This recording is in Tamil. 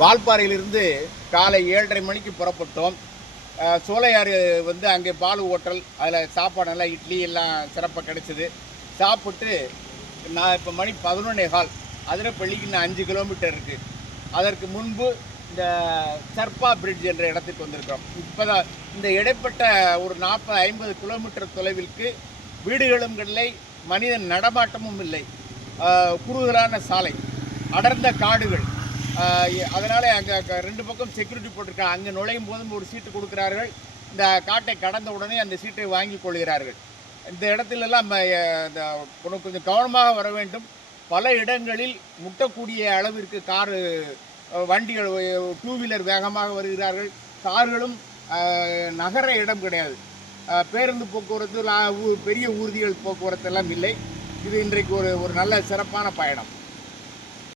வால்பாறையிலிருந்து காலை ஏழரை மணிக்கு புறப்பட்டோம். சோலையாறு வந்து அங்கே பாலு ஹோட்டல் அதில் சாப்பாடு நல்லா இட்லி எல்லாம் சிறப்பாக கிடச்சிது. சாப்பிட்டு நான் இப்போ மணி பதினொன்னே கால். அதிரப்பள்ளிக்கு இன்னும் அஞ்சு கிலோமீட்டர் இருக்குது அதற்கு முன்பு இந்த சர்பா பிரிட்ஜ் என்ற இடத்துக்கு வந்திருக்கிறோம். இப்போ தான் இந்த இடைப்பட்ட ஒரு நாற்பது ஐம்பது கிலோமீட்டர் தொலைவிற்கு வீடுகளும் இல்லை மனிதன் நடமாட்டமும் இல்லை. குறுகலான சாலை அடர்ந்த காடுகள் அதனால் அங்கே ரெண்டு பக்கம் செக்யூரிட்டி போட்டிருக்காங்க. அங்கே நுழையும் போதும் ஒரு சீட்டு கொடுக்கிறார்கள். இந்த காட்டை கடந்த உடனே அந்த சீட்டை வாங்கி கொள்கிறார்கள். இந்த இடத்துலலாம் இந்த கொஞ்சம் கொஞ்சம் கவனமாக வர வேண்டும். பல இடங்களில் முட்டக்கூடிய அளவிற்கு காரு வண்டிகள் டூ வீலர் வேகமாக வருகிறார்கள். கார்களும் நகர இடம் கிடையாது. பேருந்து போக்குவரத்து ஊ- பெரிய ஊர்திகள் போக்குவரத்து எல்லாம் இல்லை. இது இன்றைக்கு ஒரு ஒரு நல்ல சிறப்பான பயணம்.